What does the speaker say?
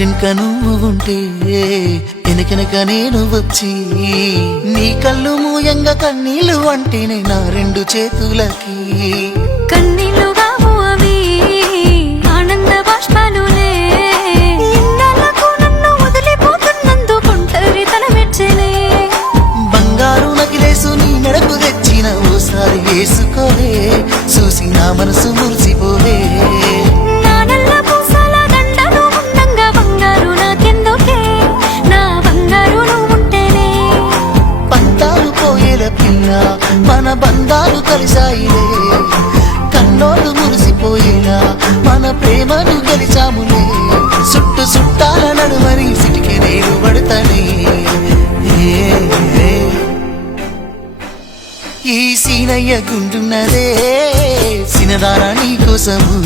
ఇంటెనక నువ్వు ఉంటే వెనకెనక నేను వచ్చి నీ కళ్ళు మూయంగా కన్నీళ్ళు అంటేనే నా రెండు చేతులకి కన్నీళ్ళుగావు అవి ఆనంద బాష్పాలులే ఇన్నాళ్ళకు నన్ను వదిలిపోతున్నందుకు ఒంటరితనం మెచ్చలే బంగారు నగిలేసు నీ మెడకు తెచ్చిన ఓసారి వేసుకోవే చూసి నా మనసు మురిసిపోవే మన బంధాలు కలిసాయిలే కన్నోళ్ళు మురిసిపోయేలా మన ప్రేమను గెలిచాములే చుట్టు చుట్టాల నడుమని సిటికి నేను పడతానే ఈ సీనయ్య గుంటున్నదే సినదారా నీ కోసము